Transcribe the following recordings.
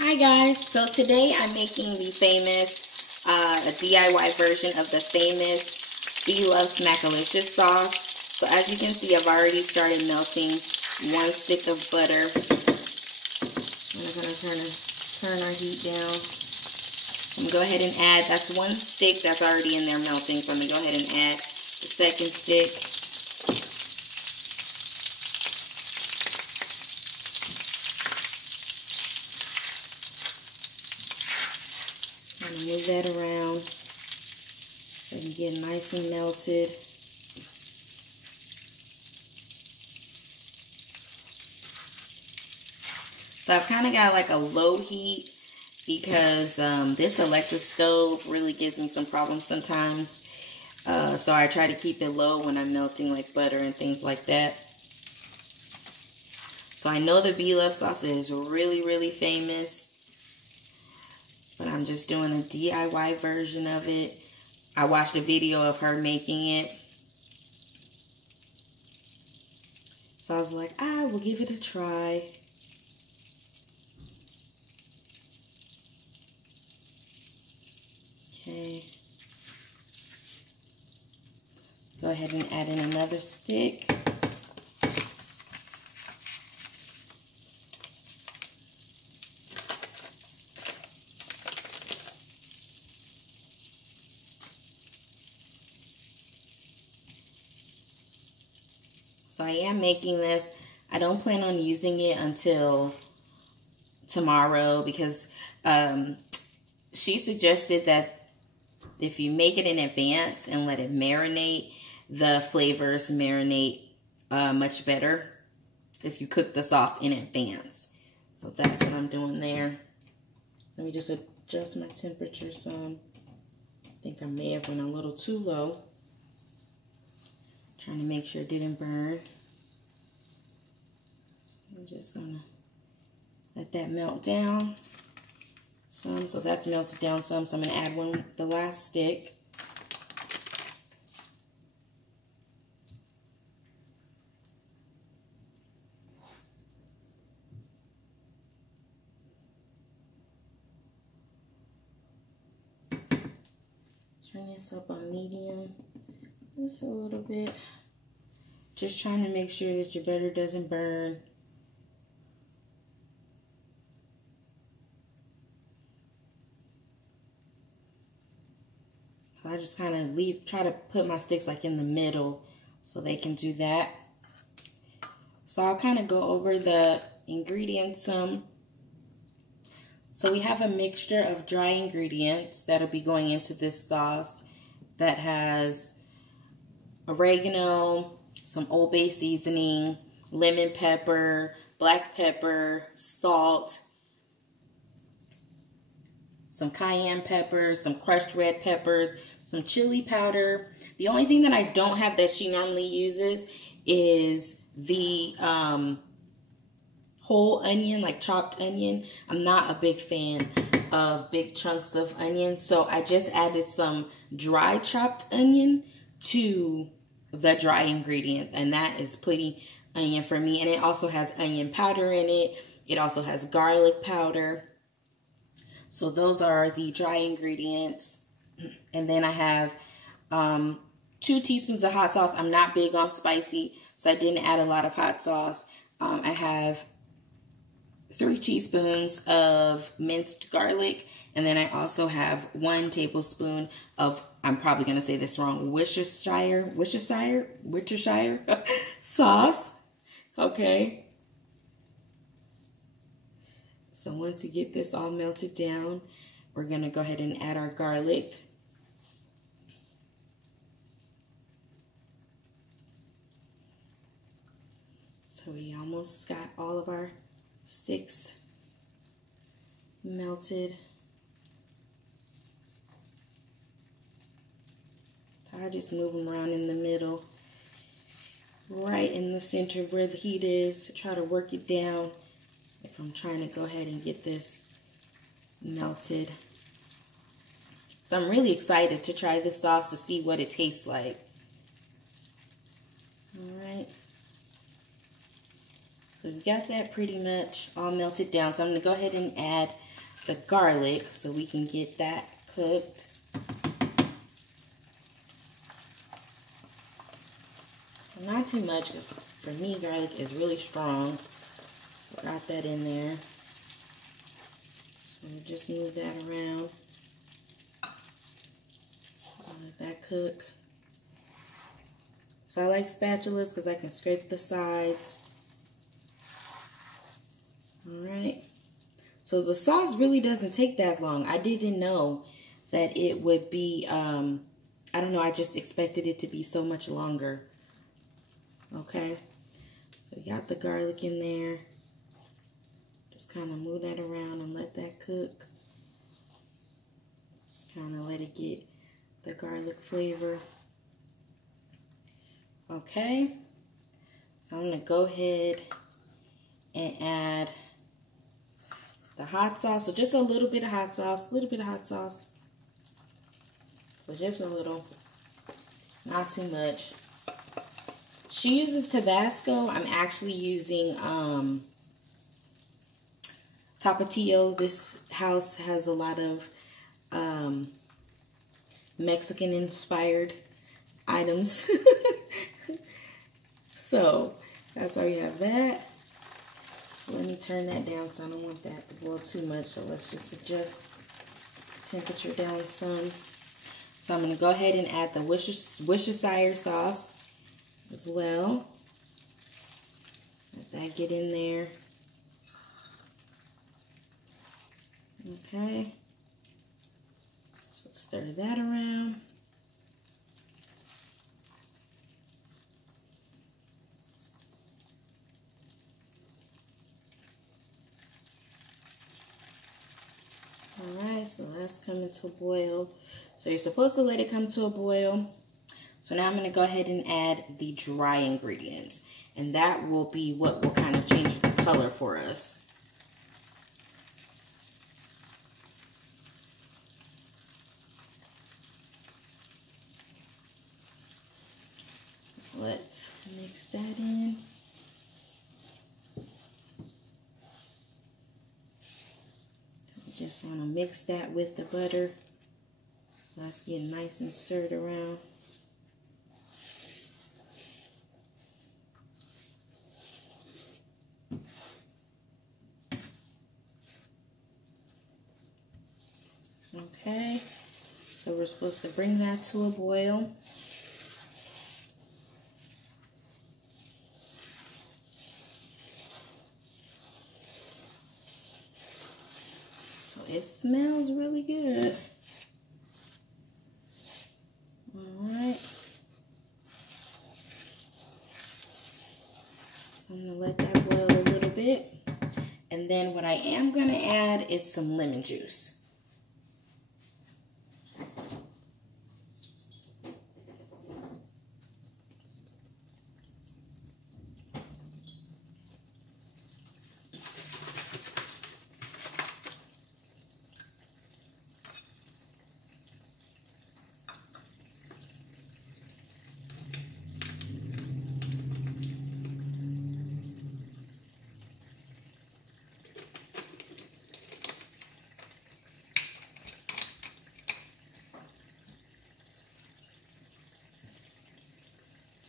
Hi guys, so today I'm making the famous a DIY version of the famous Bloves Smackalicious Sauce. So as you can see, I've already started melting 1 stick of butter. We're going to turn our heat down. I'm going to go ahead and add, that's 1 stick that's already in there melting, so I'm going to go ahead and add the 2nd stick. So I'm going to move that around so you get nice and melted. So I've kind of got like a low heat because this electric stove really gives me some problems sometimes. So I try to keep it low when I'm melting like butter and things like that. So I know the Bloves sauce is really, really famous, but I'm just doing a DIY version of it. I watched a video of her making it. So I was like, I will give it a try. Okay. Go ahead and add in another stick. So I am making this. I don't plan on using it until tomorrow because she suggested that if you make it in advance and let it marinate, the flavors marinate much better if you cook the sauce in advance. So that's what I'm doing there. Let me just adjust my temperature some. I think I may have went a little too low. Trying to make sure it didn't burn. I'm just gonna let that melt down some. So that's melted down some. So I'm gonna add the last stick. Turn this up on medium just a little bit. Just trying to make sure that your butter doesn't burn. I just kind of try to put my sticks like in the middle so they can do that. So I'll kind of go over the ingredients some. So we have a mixture of dry ingredients that'll be going into this sauce that has oregano, some Old Bay seasoning, lemon pepper, black pepper, salt, some cayenne pepper, some crushed red peppers, some chili powder. The only thing that I don't have that she normally uses is the whole onion, like chopped onion. I'm not a big fan of big chunks of onion, so I just added some dry chopped onion to the dry ingredient, and that is plenty onion for me. And it also has onion powder in it. It also has garlic powder. So those are the dry ingredients. And then I have 2 teaspoons of hot sauce. I'm not big on spicy, so I didn't add a lot of hot sauce. I have 3 teaspoons of minced garlic. And then I also have 1 tablespoon of, I'm probably going to say this wrong, Worcestershire sauce. Okay. So once you get this all melted down, we're going to go ahead and add our garlic. So we almost got all of our sticks melted. So I just move them around in the middle, right in the center where the heat is. Try to work it down if I'm trying to go ahead and get this melted. So I'm really excited to try this sauce to see what it tastes like. All right. So we've got that pretty much all melted down. So I'm going to go ahead and add the garlic so we can get that cooked. Not too much, because for me, garlic is really strong. So I got that in there. So just move that around. Let that cook. So I like spatulas because I can scrape the sides. Alright. So the sauce really doesn't take that long. I didn't know that it would be, I don't know, I just expected it to be so much longer. Okay. So we got the garlic in there. Just kind of move that around and let that cook. Kind of let it get the garlic flavor. Okay. So I'm going to go ahead and add the hot sauce. So just a little bit of hot sauce. So just a little. Not too much. She uses Tabasco. I'm actually using Tapatio. This house has a lot of Mexican inspired items. So that's why we have that. So let me turn that down because I don't want that to boil too much. So let's just adjust the temperature down some. So I'm going to go ahead and add the Worcestershire sauce as well. Let that get in there. Okay. So stir that around. Alright, so that's coming to a boil. So you're supposed to let it come to a boil. So now I'm going to go ahead and add the dry ingredients. And that will be what will kind of change the color for us. Let's mix that in. Just want to mix that with the butter. Let's get nice and stirred around. Okay, so we're supposed to bring that to a boil. So it smells really good. Alright. So I'm going to let that boil a little bit. And then what I am going to add is some lemon juice.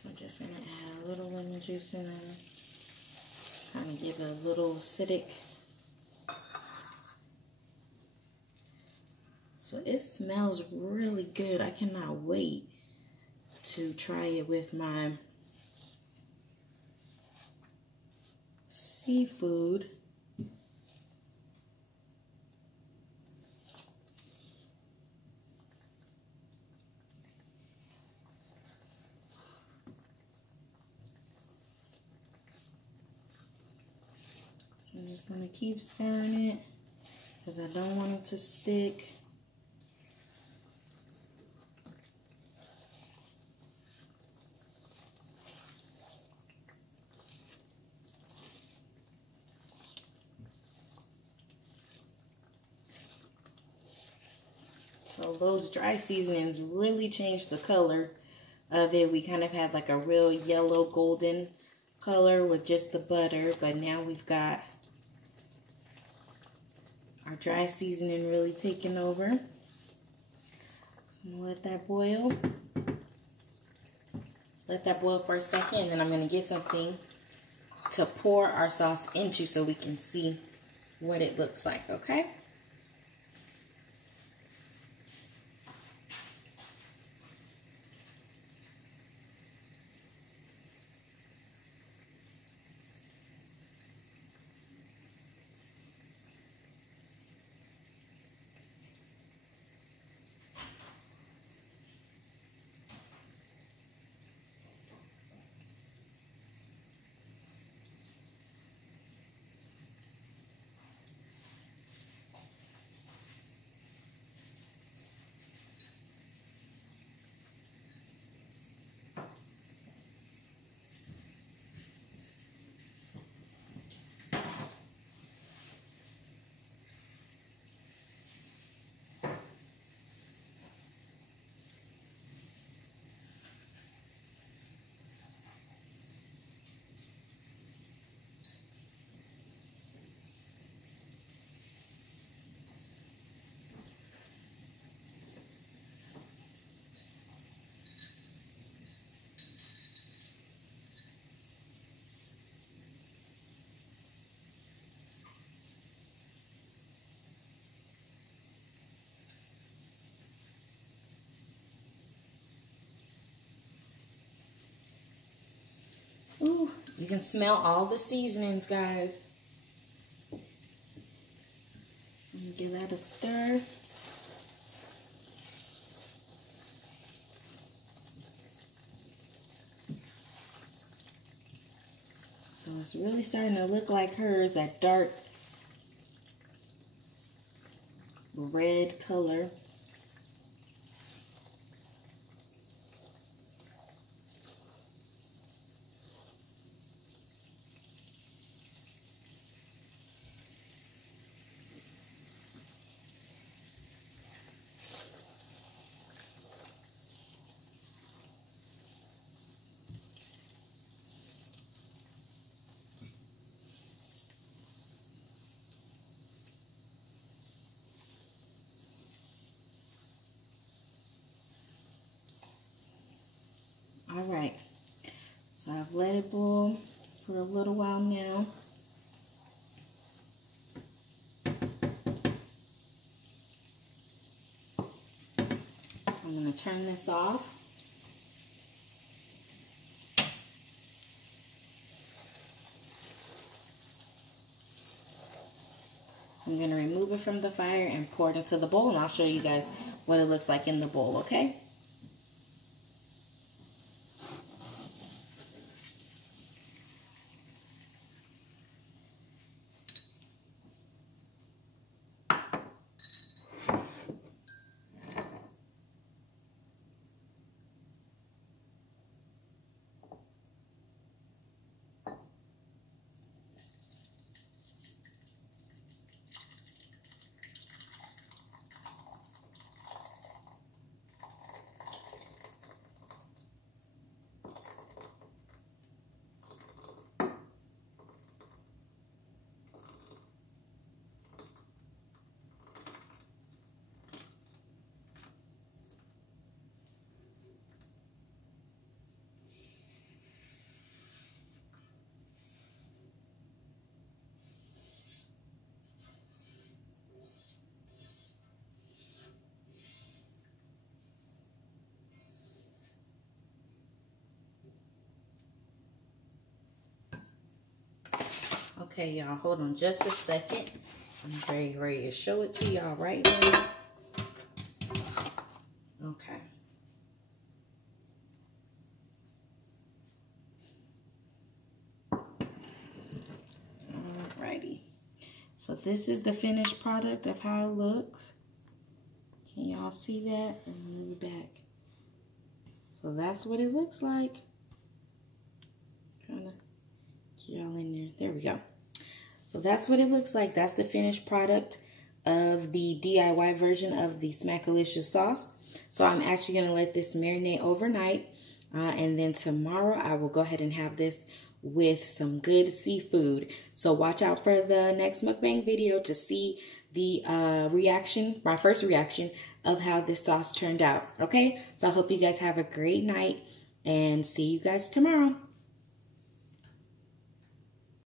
So I'm just going to add a little lemon juice in there. Kind of give it a little acidic. So it smells really good. I cannot wait to try it with my seafood. So I'm just going to keep stirring it because I don't want it to stick. So those dry seasonings really changed the color of it. We kind of had like a real yellow golden color with just the butter, but now we've got our dry seasoning really taking over. So I'm gonna let that boil. Let that boil for a second, and then I'm gonna get something to pour our sauce into so we can see what it looks like, okay? Ooh, you can smell all the seasonings, guys. So I'm gonna give that a stir. So it's really starting to look like hers, that dark red color. All right, so I've let it boil for a little while now. So I'm going to turn this off. I'm going to remove it from the fire and pour it into the bowl, and I'll show you guys what it looks like in the bowl, okay? Okay, y'all, hold on just a second. I'm ready to show it to y'all right now. Okay. Alrighty. So this is the finished product of how it looks. Can y'all see that? And move it back. So that's what it looks like. Trying to get y'all in there. There we go. So that's what it looks like. That's the finished product of the DIY version of the Smackalicious sauce. So I'm actually going to let this marinate overnight. And then tomorrow I will go ahead and have this with some good seafood. So watch out for the next mukbang video to see the reaction, my first reaction of how this sauce turned out. Okay, so I hope you guys have a great night and see you guys tomorrow.